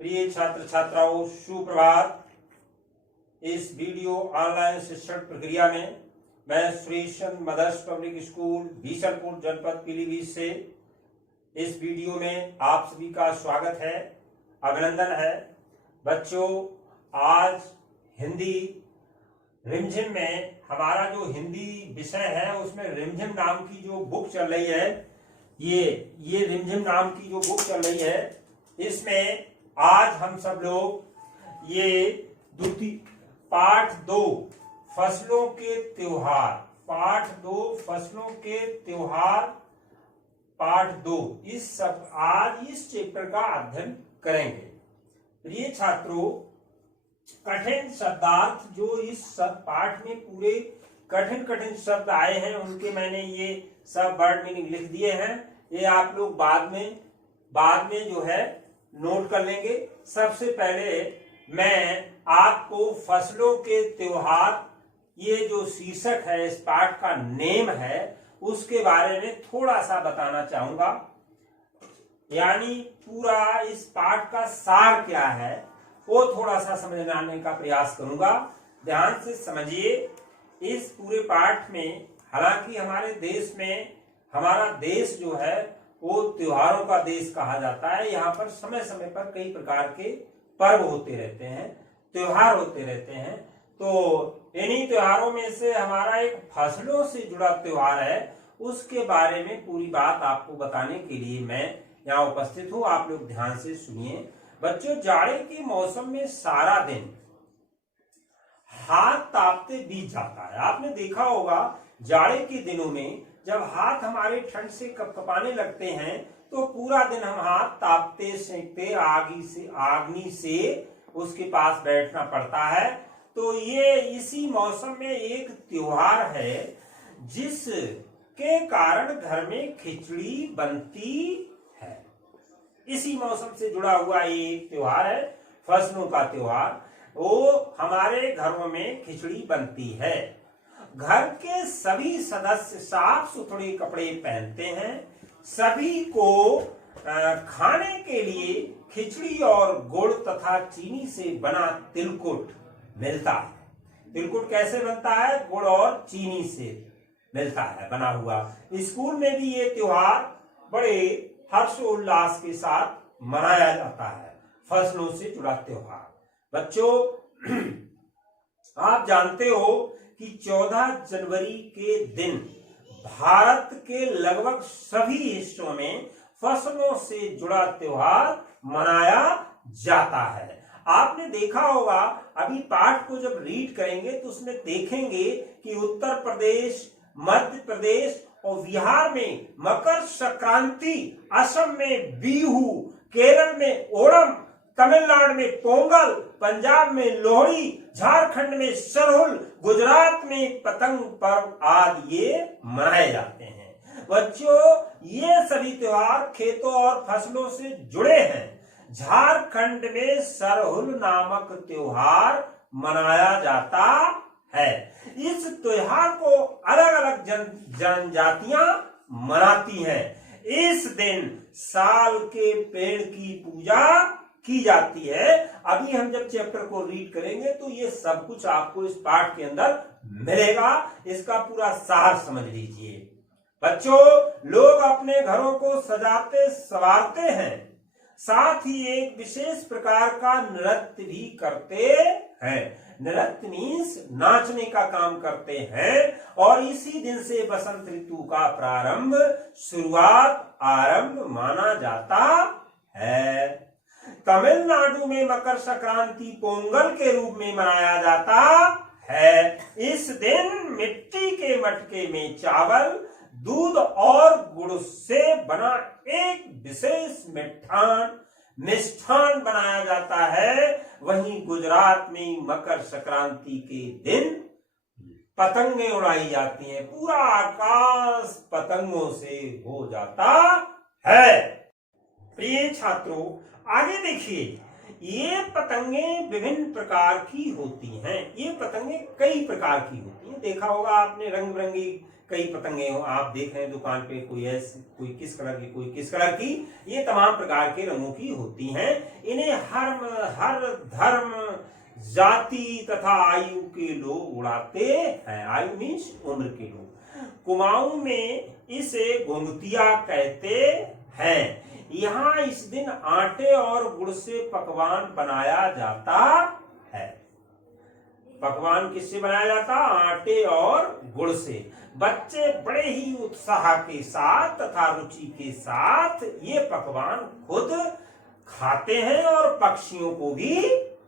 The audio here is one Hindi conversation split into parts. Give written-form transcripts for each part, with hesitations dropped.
प्रिय छात्र छात्राओं, सुप्रभात। इस वीडियो ऑनलाइन शिक्षण प्रक्रिया में मैं सुरेशन मदर्स पब्लिक स्कूल बीसलपुर जनपद पीलीभीत से इस वीडियो में आप सभी का स्वागत है, अभिनंदन है। बच्चों, आज हिंदी रिमझिम में हमारा जो हिंदी विषय है उसमें रिमझिम नाम की जो बुक चल रही है, ये रिमझिम नाम की जो बुक चल रही है, इसमें आज हम सब लोग ये द्वितीय पाठ 2 फसलों के त्योहार, पाठ 2 फसलों के त्योहार पाठ 2 आज इस चैप्टर का अध्ययन करेंगे। प्रिय छात्रों, कठिन शब्दार्थ जो इस पाठ में पूरे कठिन शब्द आए हैं उनके मैंने ये सब वर्ड मीनिंग लिख दिए हैं। ये आप लोग बाद में जो है नोट कर लेंगे। सबसे पहले मैं आपको फसलों के त्योहार, ये जो शीर्षक है, इस पाठ का नेम है, उसके बारे में थोड़ा सा बताना चाहूंगा। यानी पूरा इस पाठ का सार क्या है वो थोड़ा सा समझने का प्रयास करूंगा। ध्यान से समझिए। इस पूरे पाठ में, हालांकि हमारे देश में, हमारा देश जो है वो त्योहारों का देश कहा जाता है। यहाँ पर समय समय पर कई प्रकार के पर्व होते रहते हैं, त्योहार होते रहते हैं। तो इन्हीं त्योहारों में से हमारा एक फसलों से जुड़ा त्योहार है, उसके बारे में पूरी बात आपको बताने के लिए मैं यहाँ उपस्थित हूँ। आप लोग ध्यान से सुनिए। बच्चों, जाड़े के मौसम में सारा दिन हाथ तापते बीत जाता है। आपने देखा होगा जाड़े के दिनों में जब हाथ हमारे ठंड से कपकपाने लगते हैं तो पूरा दिन हम हाथ तापते सेकते आग्नि से उसके पास बैठना पड़ता है। तो ये इसी मौसम में एक त्योहार है जिसके कारण घर में खिचड़ी बनती है। इसी मौसम से जुड़ा हुआ ये एक त्योहार है, फसलों का त्योहार। वो हमारे घरों में खिचड़ी बनती है। घर के सभी सदस्य साफ सुथरे कपड़े पहनते हैं। सभी को खाने के लिए खिचड़ी और गुड़ तथा चीनी से बना तिलकुट मिलता है। तिलकुट कैसे बनता है? गुड़ और चीनी से मिलता है बना हुआ। स्कूल में भी ये त्योहार बड़े हर्षोल्लास के साथ मनाया जाता है, फसलों से जुड़ा त्योहार। बच्चों, आप जानते हो कि 14 जनवरी के दिन भारत के लगभग सभी हिस्सों में फसलों से जुड़ा त्योहार मनाया जाता है। आपने देखा होगा, अभी पाठ को जब रीड करेंगे तो उसमें देखेंगे कि उत्तर प्रदेश, मध्य प्रदेश और बिहार में मकर संक्रांति, असम में बिहू, केरल में ओणम, तमिलनाडु में पोंगल, पंजाब में लोहड़ी, झारखंड में सरहुल, गुजरात में पतंग पर्व आदि ये मनाए जाते हैं। बच्चों, ये सभी त्योहार खेतों और फसलों से जुड़े हैं। झारखंड में सरहुल नामक त्योहार मनाया जाता है। इस त्योहार को अलग अलग जनजातियां मनाती हैं। इस दिन साल के पेड़ की पूजा की जाती है। अभी हम जब चैप्टर को रीड करेंगे तो ये सब कुछ आपको इस पाठ के अंदर मिलेगा। इसका पूरा सार समझ लीजिए। बच्चों, लोग अपने घरों को सजाते संवारते हैं, साथ ही एक विशेष प्रकार का नृत्य भी करते हैं। नृत्य मीन्स नाचने का काम करते हैं। और इसी दिन से बसंत ऋतु का आरंभ माना जाता है। तमिलनाडु में मकर संक्रांति पोंगल के रूप में मनाया जाता है। इस दिन मिट्टी के मटके में चावल, दूध और गुड़ से बना एक विशेष मिष्ठान बनाया जाता है। वहीं गुजरात में मकर संक्रांति के दिन पतंगे उड़ाई जाती हैं। पूरा आकाश पतंगों से हो जाता है। प्रिय छात्रों, आगे देखिए। ये पतंगे विभिन्न प्रकार की होती हैं। ये पतंगे कई प्रकार की होती हैं। देखा होगा आपने, रंग बिरंगी कई पतंगे हो, आप देख रहे हैं दुकान पे, कोई ऐसी, कोई किस कलर की, कोई किस कलर की, ये तमाम प्रकार के रंगों की होती हैं। इन्हें हर धर्म, जाति तथा आयु के लोग उड़ाते हैं। आयु मीन्स उम्र के लोग। कुमाऊं में इसे घुंघतिया कहते हैं। यहाँ इस दिन आटे और गुड़ से पकवान बनाया जाता है। पकवान किससे बनाया जाता? आटे और गुड़ से। बच्चे बड़े ही उत्साह के साथ तथा रुचि के साथ ये पकवान खुद खाते हैं और पक्षियों को भी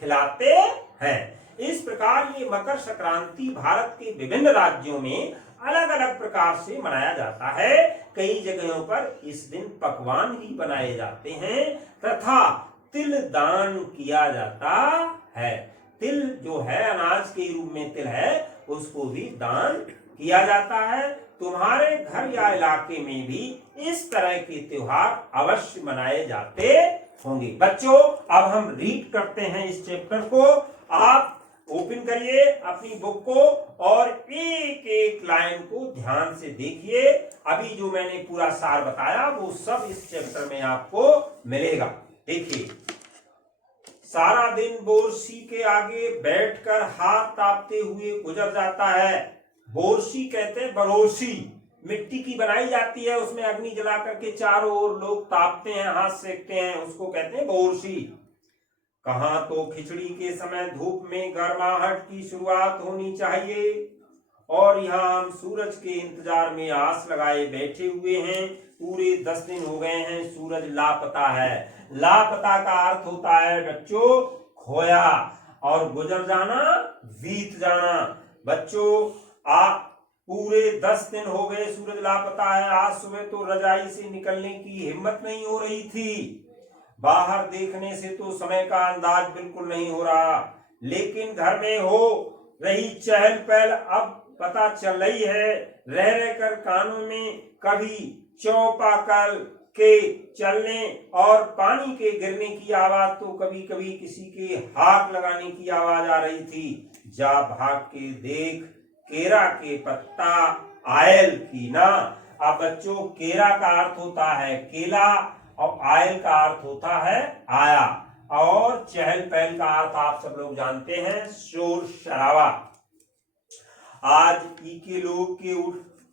खिलाते हैं। इस प्रकार ये मकर संक्रांति भारत के विभिन्न राज्यों में अलग अलग प्रकार से मनाया जाता है। कई जगहों पर इस दिन पकवान भी बनाए जाते हैं तथा तिल दान किया जाता है। तिल जो है, अनाज के रूप में तिल है, उसको भी दान किया जाता है। तुम्हारे घर या इलाके में भी इस तरह के त्योहार अवश्य मनाए जाते होंगे। बच्चों, अब हम रीड करते हैं इस चैप्टर को। आप ओपन करिए अपनी बुक को और एक एक लाइन को ध्यान से देखिए। अभी जो मैंने पूरा सार बताया वो सब इस चैप्टर में आपको मिलेगा। देखिए, सारा दिन बोरसी के आगे बैठकर हाथ तापते हुए गुजर जाता है। बोरसी कहते हैं बरोसी, मिट्टी की बनाई जाती है, उसमें अग्नि जला करके चारों ओर लोग तापते हैं, हाथ सेकते हैं, उसको कहते हैं बोरसी। कहाँ तो खिचड़ी के समय धूप में गर्माहट की शुरुआत होनी चाहिए और यहाँ हम सूरज के इंतजार में आस लगाए बैठे हुए हैं। पूरे 10 दिन हो गए हैं, सूरज लापता है। लापता का अर्थ होता है बच्चों खोया, और गुजर जाना, बीत जाना। बच्चों, आप पूरे 10 दिन हो गए, सूरज लापता है। आज सुबह तो रजाई से निकलने की हिम्मत नहीं हो रही थी। बाहर देखने से तो समय का अंदाज बिल्कुल नहीं हो रहा, लेकिन घर में हो रही चहल पहल अब पता चल रही है। रह रहकर कानों में कभी चौपाकल के चलने और पानी के गिरने की आवाज, तो कभी कभी किसी के हाथ लगाने की आवाज आ रही थी। जा भाग के देख, केरा के पत्ता आयल की ना। अब बच्चों, केरा का अर्थ होता है केला और आयल का अर्थ होता है आया, और चहल पहल का अर्थ आप सब लोग जानते हैं, शोर शराबा। आज ई के लोग के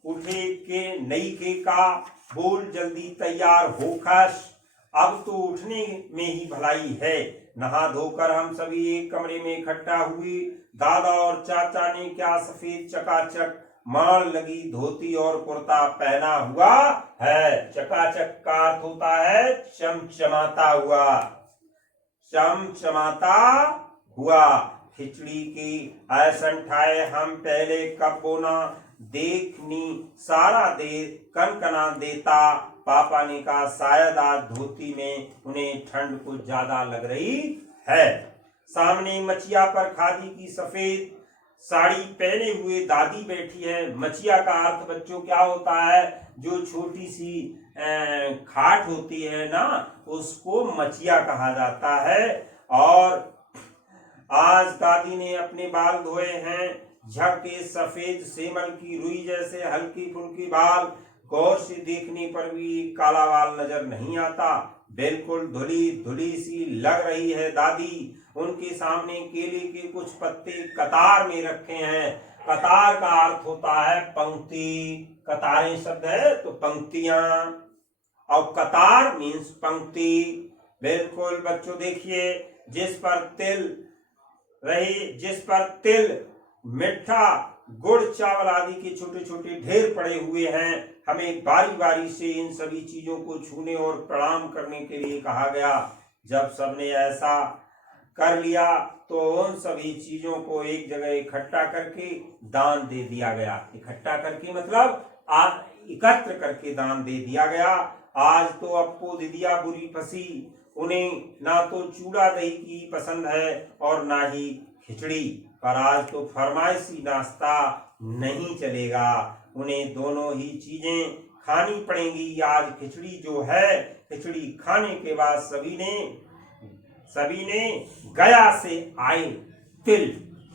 उठे के नई के का बोल जल्दी तैयार हो खस। अब तो उठने में ही भलाई है। नहा धोकर हम सभी एक कमरे में इकट्ठा हुए। दादा और चाचा ने क्या सफेद चकाचक मार लगी धोती और कुर्ता पहना हुआ है। चकाचक का अर्थ होता है चमचमाता हुआ, चमचमाता हुआ। खिचड़ी की ऐसन ठाए हम पहले कब बोना, देखनी सारा दे कनकना देता। पापा ने कहा शायद आज धोती में उन्हें ठंड कुछ ज्यादा लग रही है। सामने मचिया पर खादी की सफेद साड़ी पहने हुए दादी बैठी है। मचिया का अर्थ बच्चों क्या होता है? जो छोटी सी खाट होती है ना, उसको मचिया कहा जाता है। और आज दादी ने अपने बाल धोए हैं, झके सफेद सेमल की रुई जैसे हल्की फुल्की बाल। गौर से देखने पर भी काला बाल नजर नहीं आता, बिल्कुल धुली धुली सी लग रही है दादी। उनके सामने केले के कुछ पत्ते कतार में रखे हैं। कतार का अर्थ होता है पंक्ति, कतारें शब्द है तो पंक्तियां, और कतार मीन्स पंक्ति। बिल्कुल बच्चों देखिए, जिस पर तिल मिठा गुड़ चावल आदि के छोटे छोटे ढेर पड़े हुए हैं। हमें बारी बारी से इन सभी चीजों को छूने और प्रणाम करने के लिए कहा गया। जब सबने ऐसा कर लिया तो उन सभी चीजों को एक जगह इकट्ठा करके दान दे दिया गया। इकट्ठा करके मतलब एकत्र करके दान दे दिया गया। आज तो अप्पू दीदिया बुरी फंसी, उन्हें ना तो चूड़ा दही की पसंद है और ना ही खिचड़ी, पर आज तो फरमाइशी नाश्ता नहीं चलेगा, उन्हें दोनों ही चीजें खानी पड़ेंगी। आज खिचड़ी जो है, खिचड़ी खाने के बाद सभी ने गया से आए तिल,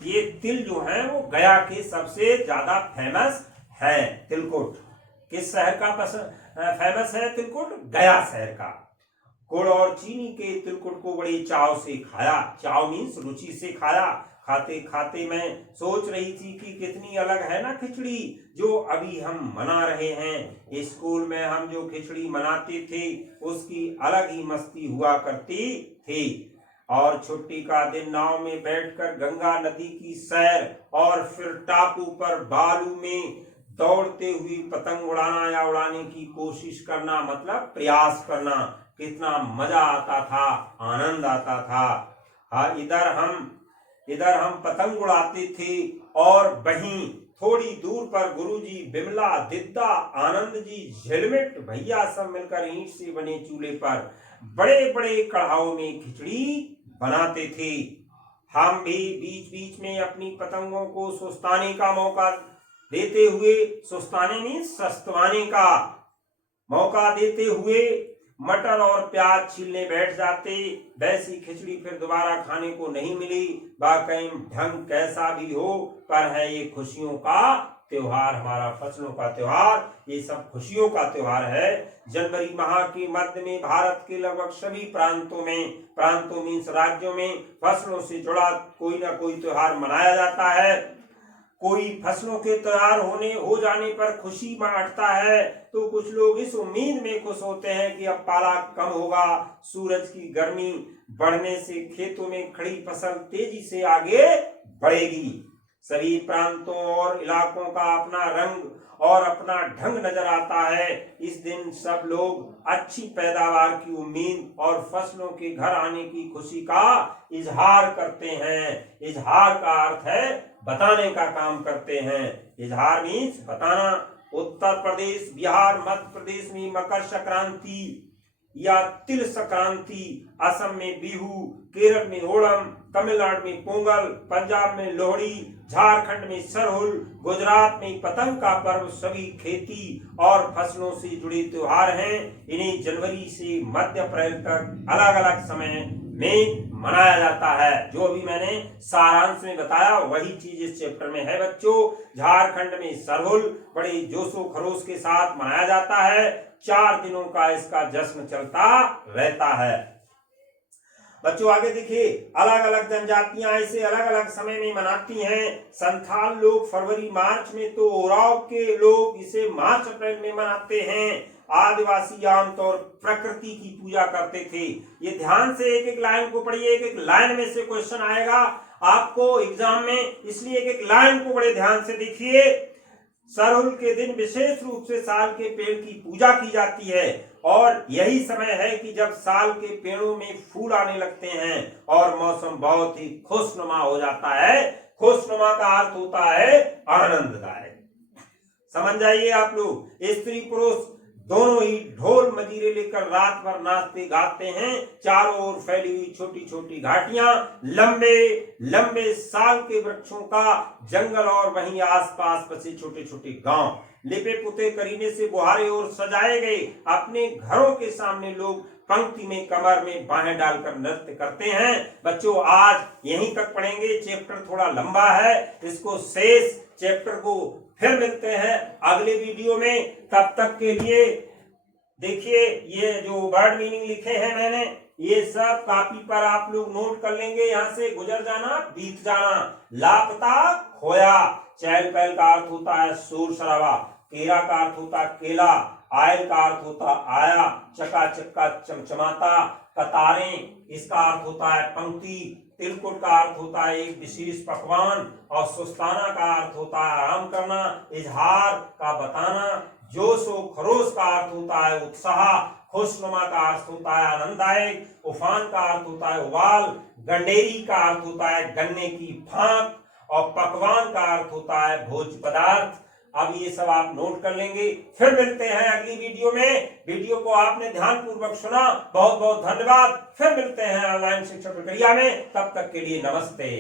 ये तिल जो है वो गया के सबसे ज्यादा फेमस है तिलकुट। किस शहर का फेमस है तिलकुट? गया शहर का। गुड़ और चीनी के तिलकुट को बड़े चाव से खाया। चाव मीन्स रुचि से खाया। खाते खाते मैं सोच रही थी कि कितनी अलग है ना खिचड़ी जो अभी हम मना रहे हैं। स्कूल में हम जो खिचड़ी मनाते थे उसकी अलग ही मस्ती हुआ करती थी। और छुट्टी का दिन नाव में बैठकर गंगा नदी की सैर और फिर टापू पर बालू में दौड़ते हुए पतंग उड़ाना या उड़ाने की कोशिश करना, मतलब प्रयास करना। कितना मजा आता था, आनंद आता था। हाँ, इधर हम पतंग उड़ाते थे और वहीं थोड़ी दूर पर गुरुजी, बिमला, दिद्दा, आनंद जी, झिलमिट भैया सब मिलकर ईंट से बने चूल्हे पर बड़े बड़े कढ़ाओं में खिचड़ी बनाते थे। हम भी बीच बीच में अपनी पतंगों को सुस्ताने का मौका देते हुए, सुस्ताने मीन्स सस्तवाने का मौका देते हुए मटर और प्याज छीलने बैठ जाते। वैसी खिचड़ी फिर दोबारा खाने को नहीं मिली। वाकई ढंग कैसा भी हो, पर है ये खुशियों का त्योहार, हमारा फसलों का त्योहार, ये सब खुशियों का त्योहार है। जनवरी माह के मध्य में भारत के लगभग सभी प्रांतों मीन्स राज्यों में फसलों से जुड़ा कोई ना कोई त्योहार मनाया जाता है। कोई फसलों के तैयार हो जाने पर खुशी बांटता है, तो कुछ लोग इस उम्मीद में खुश होते हैं कि अब पाला कम होगा, सूरज की गर्मी बढ़ने से खेतों में खड़ी फसल तेजी से आगे बढ़ेगी। सभी प्रांतों और इलाकों का अपना रंग और अपना ढंग नजर आता है। इस दिन सब लोग अच्छी पैदावार की उम्मीद और फसलों के घर आने की खुशी का इजहार करते हैं। इजहार का अर्थ है बताने का काम करते हैं। इजहार मीन्स बताना। उत्तर प्रदेश, बिहार, मध्य प्रदेश में मकर संक्रांति या तिल संक्रांति, असम में बिहू, केरल में ओणम, तमिलनाडु में पोंगल, पंजाब में लोहड़ी, झारखंड में सरहुल, गुजरात में पतंग का पर्व सभी खेती और फसलों से जुड़े त्योहार हैं। इन्हें जनवरी से मध्य अप्रैल तक अलग अलग समय में मनाया जाता है। जो अभी मैंने सारांश में बताया वही चीज इस चैप्टर में है बच्चों। झारखंड में सरहुल बड़े जोशो खरोश के साथ मनाया जाता है। 4 दिनों का इसका जश्न चलता रहता है। बच्चों आगे देखिए, अलग अलग जनजातियां इसे अलग अलग समय में मनाती हैं। संथाल लोग फरवरी मार्च में, तो ओराव के लोग इसे मार्च अप्रैल में मनाते हैं। आदिवासी आमतौर प्रकृति की पूजा करते थे। ये ध्यान से एक एक लाइन को पढ़िए, एक एक लाइन में से क्वेश्चन आएगा आपको एग्जाम में, इसलिए एक एक लाइन को बड़े ध्यान से देखिए। सरहुल के दिन विशेष रूप से साल के पेड़ की पूजा की जाती है और यही समय है कि जब साल के पेड़ों में फूल आने लगते हैं और मौसम बहुत ही खुशनुमा हो जाता है। खुशनुमा का अर्थ होता है आनंददायक। समझ जाइए आप लोग। स्त्री पुरुष दोनों ही ढोल मजीरे लेकर रात भर नाचते गाते हैं। चारों ओर फैली हुई छोटी छोटी घाटियां, लंबे लंबे साल के वृक्षों का जंगल और वहीं आसपास बसे छोटे छोटे गांव, लिपे पुते करीने से बुहारे और सजाए गए अपने घरों के सामने लोग पंक्ति में कमर में बाहें डालकर नृत्य करते हैं। बच्चों आज यहीं तक पढ़ेंगे, चैप्टर थोड़ा लंबा है। इसको शेष चैप्टर को फिर मिलते हैं अगले वीडियो में। तब तक के लिए देखिए, ये जो वर्ड मीनिंग लिखे हैं मैंने, ये सब कॉपी पर आप लोग नोट कर लेंगे। यहाँ से गुजर जाना, बीत जाना। लापता, खोया। चहल पहल का अर्थ होता है शोर शराबा। केरा का अर्थ होता है केला। आयल का अर्थ होता आया। चकाचक का चमचमाता। कतारें, इसका अर्थ होता है पंक्ति। तिलकुट का अर्थ होता है एक विशेष पकवान और सुस्ताना का अर्थ होता है आराम करना। इजहार का बताना। जोश और खरोश का अर्थ होता है उत्साह। खुशनुमा का अर्थ होता है आनंददायक। उफान का अर्थ होता है उबाल। गंडेरी का अर्थ होता है गन्ने की फांक और पकवान का अर्थ होता है भोज्य पदार्थ। अब ये सब आप नोट कर लेंगे। फिर मिलते हैं अगली वीडियो में। वीडियो को आपने ध्यानपूर्वक सुना, बहुत बहुत धन्यवाद। फिर मिलते हैं ऑनलाइन शिक्षा प्रक्रिया में। तब तक के लिए नमस्ते।